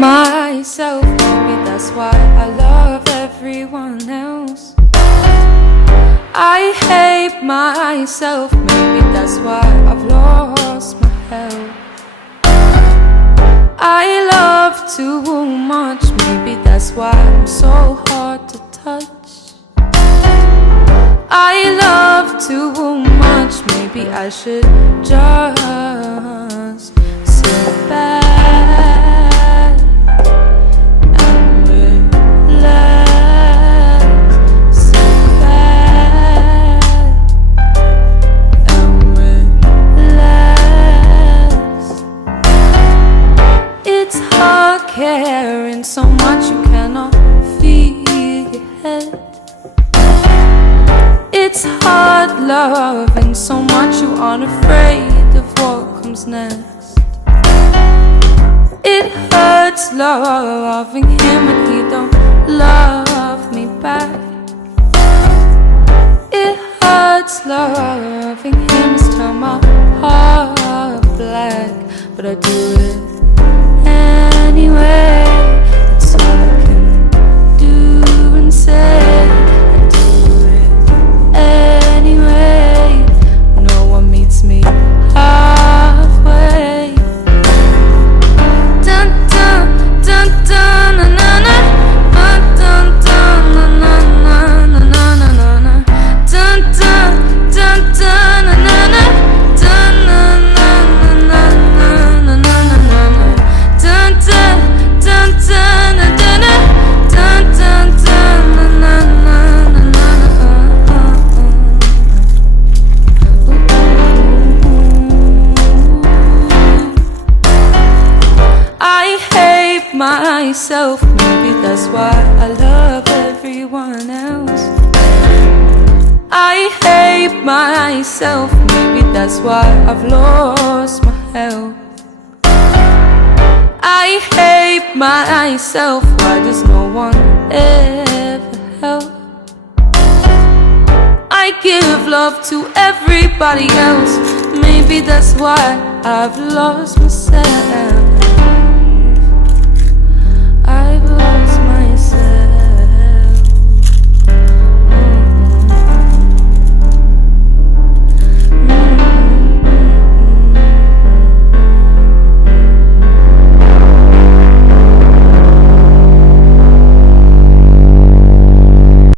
myself, maybe that's why I love everyone else. I hate myself, maybe that's why I've lost my health. I love too much, maybe that's why I'm so hard to touch. I love too much, maybe I should just sit back and relax. Sit back and relax. It's hard caring so much you cannot feel your head. It's hard loving so much you aren't afraid of what comes next. It hurts loving him and he don't love me back. It hurts loving him, it's turned my heart black, but I do it anyway. That's all I can do and say. Myself, maybe that's why I love everyone else. I hate myself, maybe that's why I've lost my health. I hate myself, why does no one ever help? I give love to everybody else, maybe that's why I've lost myself.